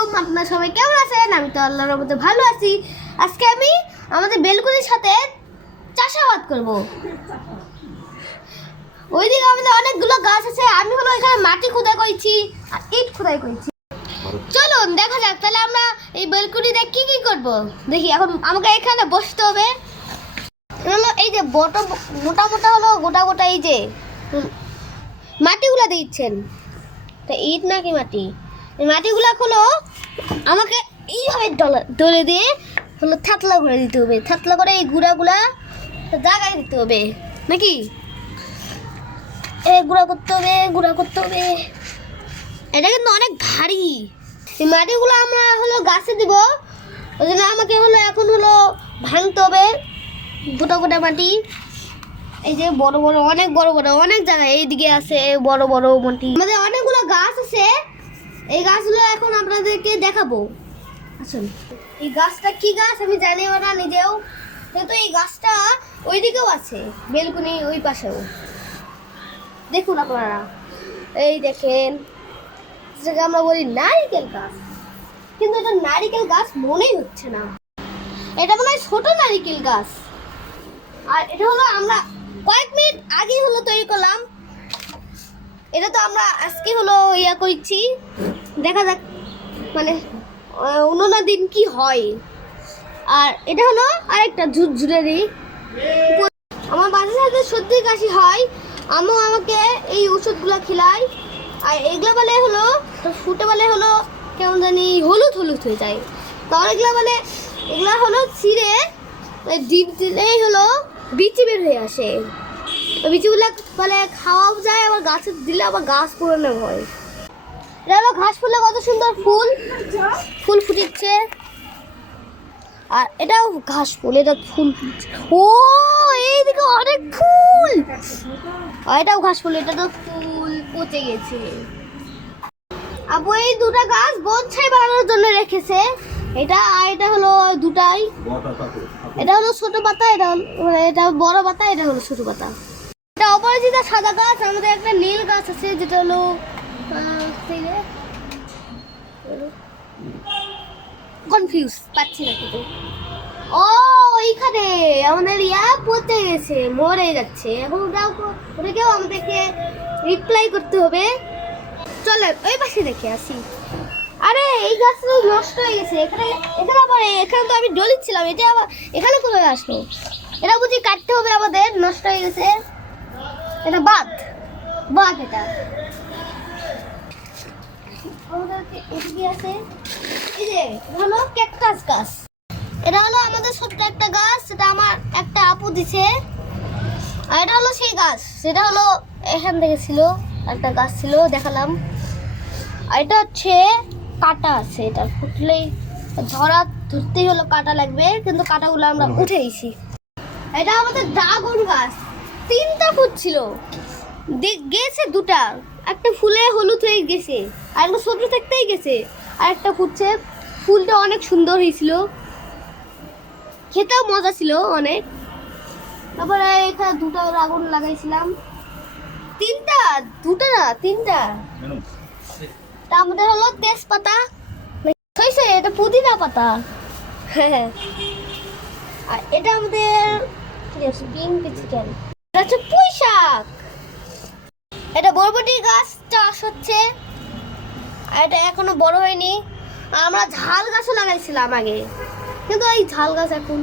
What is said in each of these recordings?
আলাইকুম, আপনারা সবাই কেমন আছেন? আমি তো আল্লাহর রহমতে ভালো আছি। আজকে আমি আমাদের বেলকুনির সাথে চাষাবাদ করব। ওইদিকে আমাদের অনেকগুলো গাছ আছে, আমি হলো এখানে মাটি খোদাই করছি আর ইট খোদাই করছি। চলুন দেখা যাক তাহলে আমরা এই বেলকুনিতে কি কি করব। দেখি এখন আমাকে এখানে বসতে হবে। হলো এই যে মোটা মোটা হলো গোটা গোটা এই যে মাটিগুলো দিচ্ছেন, তা ইট নাকি মাটি? এই মাটিগুলো হলো আমাকে এইভাবে ডলে দিয়ে হলো থাতলা করে দিতে হবে, থাতলা করে এই গুঁড়াগুলা জায়গায় দিতে হবে নাকি? গুঁড়া করতে হবে, গুঁড়া করতে হবে। এটা কিন্তু অনেক ভারী। এই মাটিগুলো আমরা হলো গাছে দিব, ওই জন্য আমাকে হলো এখন হলো ভাঙতে হবে গোটা গোটা মাটি। এই যে বড় বড় অনেক বড় বড় অনেক জায়গায় এইদিকে আছে বড় বড় মাটি। আমাদের অনেকগুলো গাছ আছে, এই গাছগুলো এখন আপনাদেরকে দেখাবো। আসুন, এই গাছটা কি গাছ আমি জানিও না নিজেও, কিন্তু এই গাছটা ওইদিকেও আছে, বেলকুনি ওই পাশেও। দেখুন আপনারা, এই দেখেন, যেটাকে আমরা বলি নারিকেল গাছ, কিন্তু এটা নারিকেল গাছ মনেই হচ্ছে না, এটা মনে হয় ছোট নারিকেল গাছ। আর এটা হলো আমরা কয়েক মিনিট আগে হলো তৈরি করলাম, এটা তো আমরা আজকে হলো ইয়া করছি। দেখা যাক মানে অন্য দিন কি হয়। আর এটা হলো আরেকটা ঝুরঝুরেরই। আমার বাচ্চার সাথে সর্দি কাশি হয়, আম্মু আমাকে এই ওষুধগুলো খিলায়। আর এগুলো বলে হলো ফুটে বলে হলো কেমন জানি হলুদ হলুদ হয়ে যায়। তাহলে এগুলা হলো ছিঁড়ে ডিপ দিলেই হলো বিচি বের হয়ে আসে। বিচিগুলো বলে খাওয়াও যায়, আবার গাছে দিলে আবার গাছ পুরানো হয়। এটা হলো ঘাস ফুলে কত সুন্দর ফুল ফুল ফুটিচ্ছে। আর এটাও ঘাস ফুল, এটা ফুল ফুটছে। ও এইদিকে অনেক ফুল, আর এটাও ঘাস ফুল, এটা তো ফুল পচে গেছে। আবু এই দুটা গাছ বনসাই বানানোর জন্য রেখেছে, এটা আর এটা হলো দুটাই। এটা হলো ছোট পাতা, এটা বড় পাতা, এটা হলো ছোট পাতা। এটা অপরাজিতা সাদা গাছ। আমাদের একটা নীল গাছ আছে, যেটা হলো কনফিউজ পাচ্ছি না কিন্তু। ও এইখানে আমাদের ইয়া পড়তে গেছে, মরে যাচ্ছে। এখন ওটাকেও আমাদেরকে রিপ্লাই করতে হবে। চলে ওই পাশে দেখে আসি। আরে এই গাছটা নষ্ট হয়ে গেছে, এখানে আবার এখানে তো আমি ডলিচ্ছিলাম, এটা আবার এখানে কোথায় আসলো? এটা বুঝি কাটতে হবে আমাদের, নষ্ট হয়ে গেছে। এটা বাদ এটা আমাদের এদিকে আছে। এই যে হলো ক্যাকটাস গাছ, এটা হলো আমাদের ছোট্ট একটা গাছ, এটা আমার একটা আপু দিছে। আর এটা হলো সেই গাছ, সেটা হলো এখান থেকে ছিল, একটা গাছ ছিল দেখালাম। আর এটা হচ্ছে কাটা আছে, এটা ফুটলেই ধরতেই হলো কাটা লাগবে, কিন্তু কাটাগুলো আমরা উঠেইছি। এটা আমাদের ড্রাগন গাছ, 3টা ফুট ছিল, গেছে 2টা, একটা ফুলে হলুদ হয়ে গেছে, আর একটা ছোট থাকতেই গেছে, আর একটা ফুটছে। ফুলটা অনেক সুন্দর হয়েছিল, খেতেও মজা ছিল অনেক। তারপরে এখানে 2টা ড্রাগন লাগাইছিলাম, 2টা না 3টা। আমাদের হলো তেজপাতা হয়েছে, এটা পুদিনা পাতা। হ্যাঁ, আর এটা আমাদের চিকেন, এটা হচ্ছে পুঁই শাক। এটা বরবটি গাছ চাষ হচ্ছে, আর এটা এখনো বড় হয়নি। আমরা ঝাল গাছও লাগাইছিলাম আগে, কিন্তু এই ঝাল গাছ এখন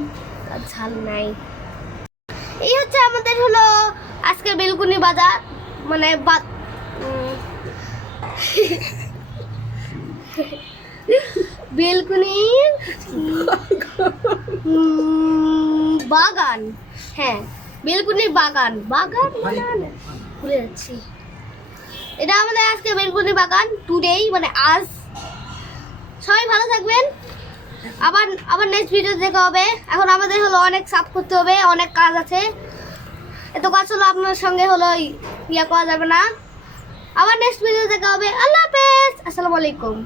আর ঝাল নাই। এই হচ্ছে আমাদের হলো আজকে বেলকুনি বাজার, মানে বেলকুনির বাগান। হ্যাঁ, বেলকুনির বাগান ভুলে যাচ্ছি। এটা আমাদের আজকে বেলকুনি বাগান টুডেই, মানে আজ। সবাই ভালো থাকবেন, আবার নেক্সট ভিডিও দেখা হবে। এখন আমাদের হলো অনেক সাফ করতে হবে, অনেক কাজ আছে, এত কাজ হলো আপনার সঙ্গে হলো ইয়া করা যাবে না। আবার নেক্সট ভিডিও দেখা হবে। আল্লাহ হাফেজ, আসসালামু আলাইকুম।